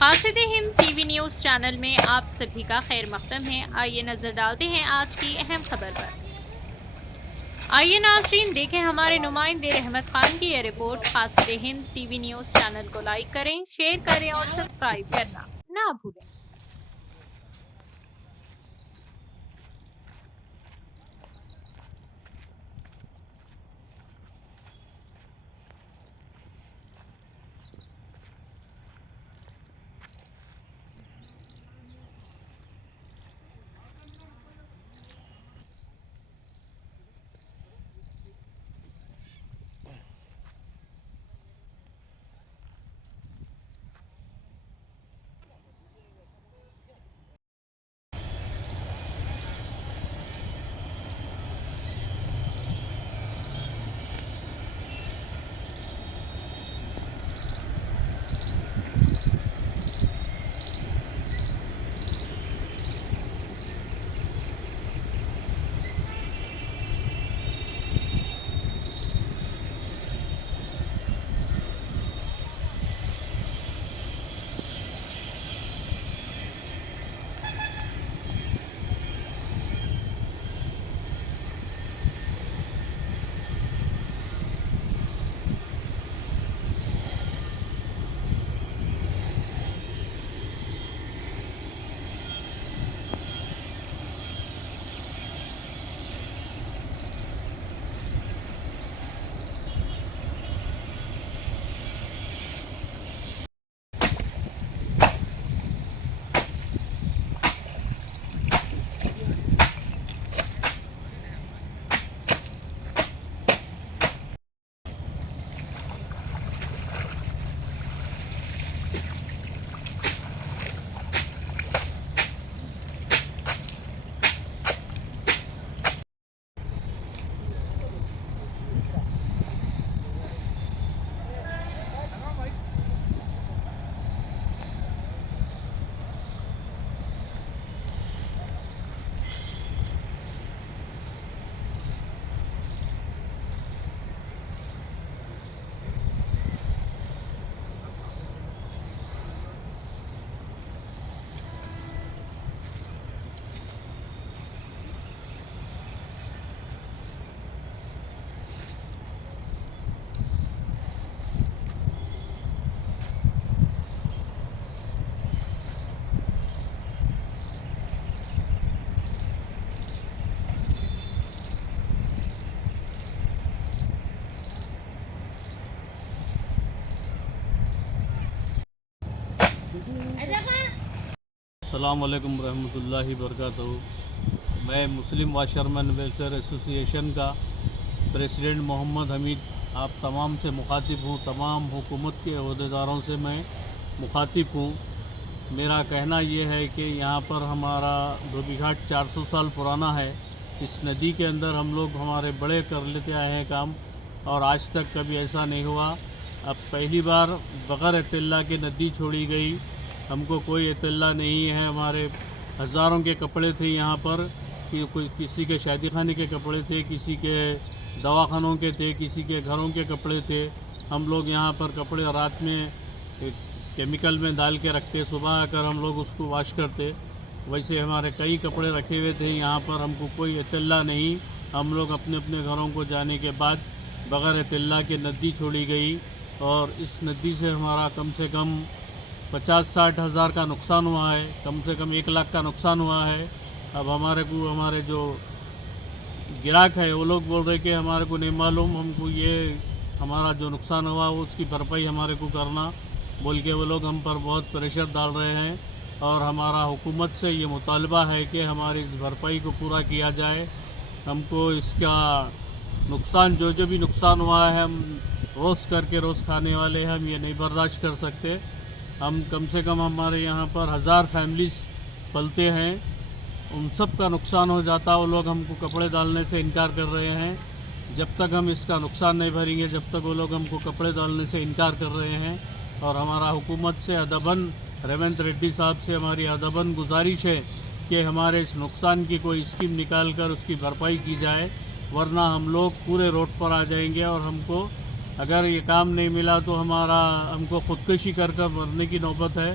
قاصد ہند T V news channel میں آپ سبھی کا خیر مقدم ہے۔ آئیے نظر ڈالتے ہیں آج کی اہم خبر پر۔ آئیے ناظرین دیکھیں ہمارے نمائندے رحمت خان کی یہ رپورٹ۔ قاصد ہند ٹی وی نیوز چینل کو لائک کریں، شیئر کریں اور سبسکرائب کرنا نہ بھولیں۔ السلام علیکم ورحمۃ اللہ وبرکاتہ۔ میں مسلم واشرمین ویلفیئر ایسوسی ایشن کا پریزیڈنٹ محمد حمید آپ تمام سے مخاطب ہوں، تمام حکومت کے عہدیداروں سے میں مخاطب ہوں۔ میرا کہنا یہ ہے کہ یہاں پر ہمارا دھوبی گھاٹ 400 سال پرانا ہے۔ اس ندی کے اندر ہم لوگ ہمارے بڑے کر لیتے آئے ہیں کام، اور آج تک کبھی ایسا نہیں ہوا۔ اب پہلی بار بغیر اطلاع کے ندی چھوڑی گئی، ہم کو کوئی اطلاع نہیں ہے۔ ہمارے ہزاروں کے کپڑے تھے یہاں پر، کوئی کسی کے شادی خانے کے کپڑے تھے، کسی کے دواخانوں کے تھے، کسی کے گھروں کے کپڑے تھے۔ ہم لوگ یہاں پر کپڑے رات میں کیمیکل میں ڈال کے رکھتے، صبح آ کر ہم لوگ اس کو واش کرتے۔ ویسے ہمارے کئی کپڑے رکھے ہوئے تھے یہاں پر، ہم کو کوئی اطلاع نہیں۔ ہم لوگ اپنے اپنے گھروں کو جانے کے بعد بغیر اطلاع کے ندی چھوڑی گئی، اور اس ندی سے ہمارا کم سے کم 50-60 ہزار کا نقصان ہوا ہے، کم سے کم 1 لاکھ کا نقصان ہوا ہے۔ اب ہمارے جو گراہک ہے وہ لوگ بول رہے کہ ہمارے کو نہیں معلوم، ہم کو یہ ہمارا جو نقصان ہوا وہ اس کی بھرپائی ہمارے کو کرنا بول کے وہ لوگ ہم پر بہت پریشر ڈال رہے ہیں۔ اور ہمارا حکومت سے یہ مطالبہ ہے کہ ہماری اس بھرپائی کو پورا کیا جائے۔ ہم کو اس کا نقصان جو بھی نقصان ہوا ہے، ہم روز کر کے روز کھانے والے ہیں، ہم یہ نہیں برداشت کر سکتے۔ ہم کم سے کم ہمارے یہاں پر 1000 فیملیز پلتے ہیں، ان سب کا نقصان ہو جاتا۔ وہ لوگ ہم کو کپڑے ڈالنے سے انکار کر رہے ہیں۔ جب تک ہم اس کا نقصان نہیں بھریں گے، جب تک وہ لوگ ہم کو کپڑے ڈالنے سے انکار کر رہے ہیں۔ اور ہمارا حکومت سے ادباً، ریونت ریڈی صاحب سے ہماری ادباً گزارش ہے کہ ہمارے اس نقصان کی کوئی اسکیم نکال کر اس کی بھرپائی کی جائے، ورنہ ہم لوگ پورے روڈ پر آ جائیں گے، اور ہم کو اگر یہ کام نہیں ملا تو ہم کو خودکشی کر مرنے کی نوبت ہے۔